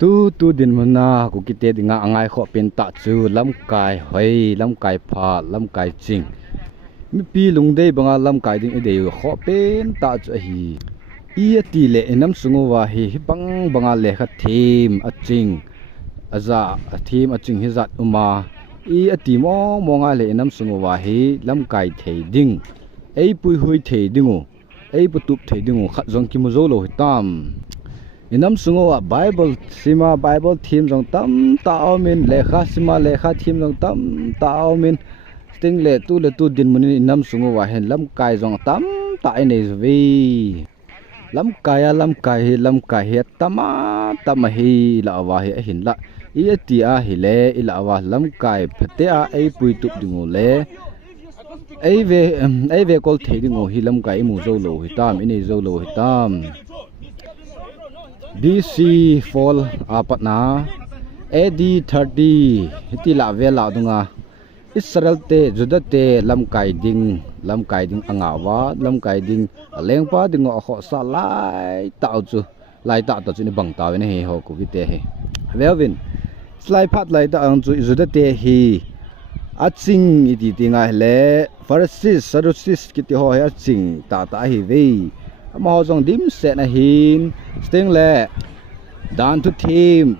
tu din mana ku kite dinga angai kho pen ta chu lam kai hoi lam kai pha lam kai ching mi pi lung dei banga lam kai ding e dei kho pen ta chu hi i ti le enam sungo wa hi bang banga le kha thim a ching aza a thim a ching hi zat uma i ati mo monga le enam sungo wa hi lam kai thei ding ei pui hui thei dingu ei putup thei dingu khat jong ki mo zo lo hitam inam sungo a bible sima bible theme jong tam ta amin lekha sima lekha theme jong tam ta amin sting le tu din mun inam sungo wa hen lam kai jong tam ta nei vi lam kai he tama hi la wa he hin la i ti a hi le i la wa lam kai phate a ei pui tup dingo le ei ve kol thei dingo hi lam kai mu zo lo hitam ini zo lo hitam BC fall apatna AD 30 hiti la vela dunga Israel te Juda te lam kai ding angawa lam kai ding lengpa ding kho sa lai ta chu ni bang ta ne he ho ku ki te he velvin slai phat lai ta ang chu Juda te hi aching iti tinga le Pharisees Sadducees ki ti ho ya ching ta hi ve ma ho jong dim se na hin sting le dan tu team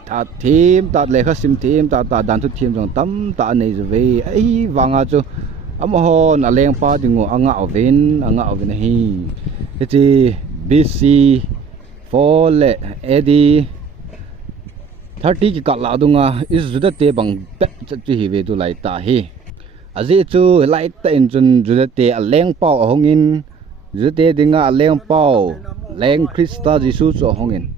ta le kha sim team ta dan tu team jong tam ta nei je ve ai wanga chu am ho na leng pa dingo anga ovin hi ti BC for le edi 30 ki ka la dunga is juda te bang pe chu hi ve tu lai ta hi azi chu lai ta in chun juda te a leng pa hongin Jute dinga leng pau leng Krista Jisu cho hongin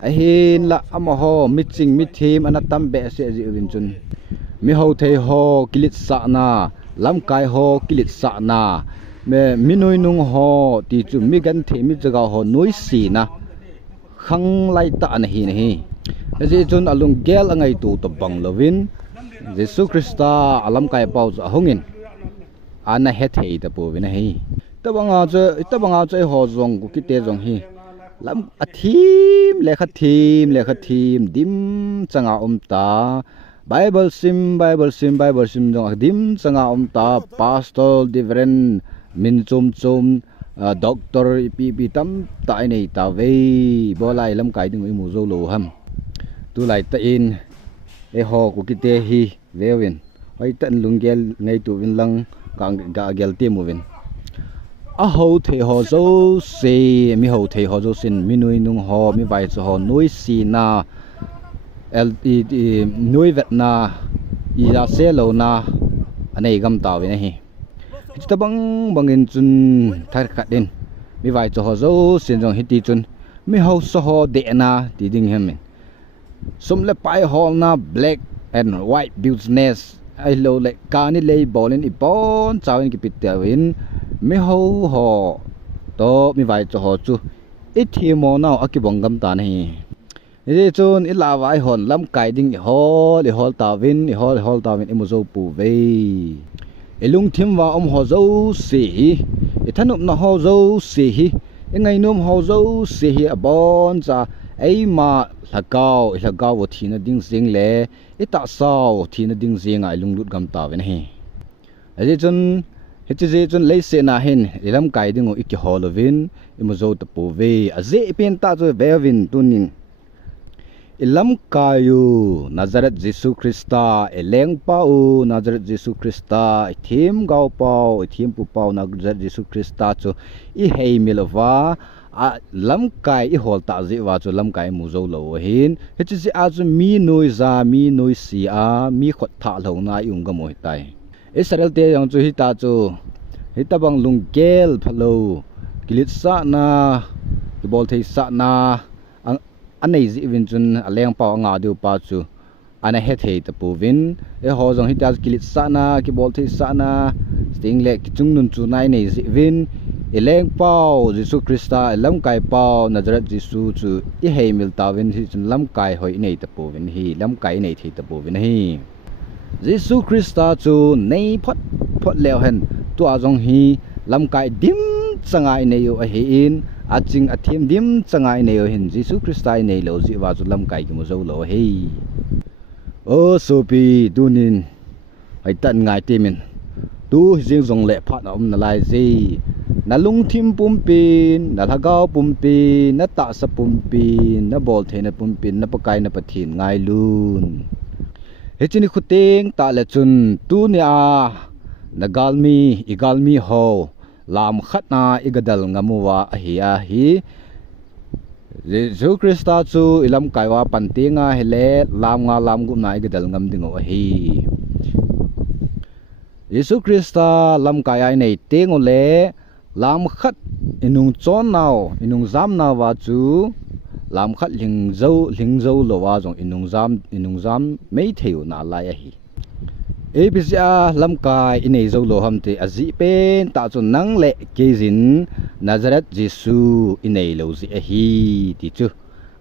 ahin la amaho miching mithim anatam be se ji win chun mi ho thei ho kilit sa na lam kai ho kilit sa na me minoi nung ho ti chu mi gan the mi jaga ho noi si na khang lai ta na hi ji chun alung gel angai tu to bang lovin Jisu Krista alam kai pau cho hongin ana he thei ta po win hi tabanga che ho jong ku ki te jong hi lam athim lekha thim dim changa ta bible sim jong dim changa ta pastor different min chum doctor pp tam ta nei ta ve bolai lam kai ding mu zo lo ham tu lai ta in e ho ku ki te hi vewin oi tan lungel ngai tu win lang ga gel te mu win a ho the ho zo se mi ho the ho zo sin mi nui nung ho mi vai zo ho noi si na ld noi vet na i ra se lo na anei gam ta we hi ta bangin chun thar khat din mi vai zo ho zo sin jong hi ti chun mi ho so ho de na ti ding hem sum le pai ho na black and white business ai lo le ka ni le bolin i pon chawin ki pit win mi ho ho to mi vai cho ho chu i thi mo na akibong gam ta nei e chun i la wai hon lam kai ding i hol ta win i mo zo pu ve e lung thim wa ho zo si i thanup na ho zo si hi e ngai nom ho zo si hi abon cha ai ma lagao wo thina ding jing le i ta sao thina ding jing ai lung lut gam ta we nei e chun hiti chun lei se na hin ilam kai dingo iki holovin imuzo ta pove aze pen ta zo vevin tunin ilam kayu Nazareth Jesu Krista eleng pau Nazareth Jesu Krista thim gau pau thim pu pau Nazareth Jesu Krista chu i hei milova a lam kai i hol ta ji wa chu lam kai muzo lo hin hiti ji a chu mi noi si a mi khot tha lo na yung ga moi tai Israel te yang chu hita chu hitabang lungkel phalo kilit sa na bol thei sa na ang anei ji win chun aleng paw nga du pa chu ana he thei ta pu win e ho jong hita kilit sa na ki bol thei sa na sting le ki chung nun chu nai nei ji win eleng paw Jesu Krista lam kai paw Nazareth Jesu chu i hei mil ta win hi chun lam kai hoi nei ta pu win hi lam kai nei thei ta pu win hi Jesu Krista chu nei phot leo hen tu a jong hi lam kai dim changai nei yo a hi in aching athim dim changai nei hin Jesu Christai nei lo ji wa chu lam kai ki mo zo lo hei o so pi tunin ai tan ngai te min tu jing jong le phat na na lai ji na lung thim pum pin na lagao pum pin na ta sa pum pin na bol the na pum pin na pakai na pathin ngai lun he chini khuteng ta le chun tu ni a nagalmi igalmi ho lam khatna igadal ngamuwa ahia hi Jesu Christa chu ilam kaiwa pantinga hele lam nga lam gu na igadal ngam dingo hi Jesu Christa lam kaya nei tengole lam khat inung chon naw inung zam na wa chu lam khat ling zo lo wa jong inung zam mei theu na lai a hi APCA lam kai inei zo lo hamte azi pen ta chu nang le kezin Nazareth Jesu inei lo zi a hi ti chu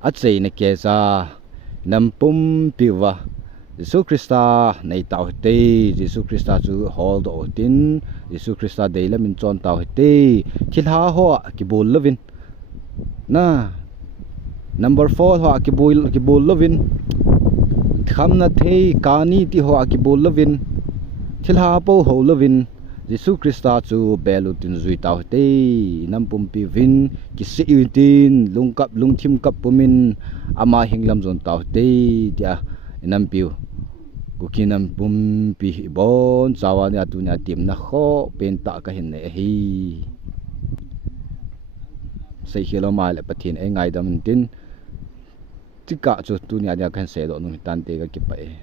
a chei na ke za nampum piwa Jesu Christa nei tau te Jesu Christa chu hol do tin Jesu Christa deila min chon tau te thilha ho ki bol lovin na number 4 ho ki bol lovin khamna thei kani ti ho ki bol lovin thilha po ho lovin Jesu Christa chu belu tin zui tau te nampum pi vin ki si tin lungthim kap pumin ama hinglam zon tau te tia nampiu kukinam pum pi bon zawani atunya tim na kho pen ta ka hin ne hi sei hilo mai le pathin e ngai dam tin tika chu tunya nya kan se do nu tan te ka ki pa e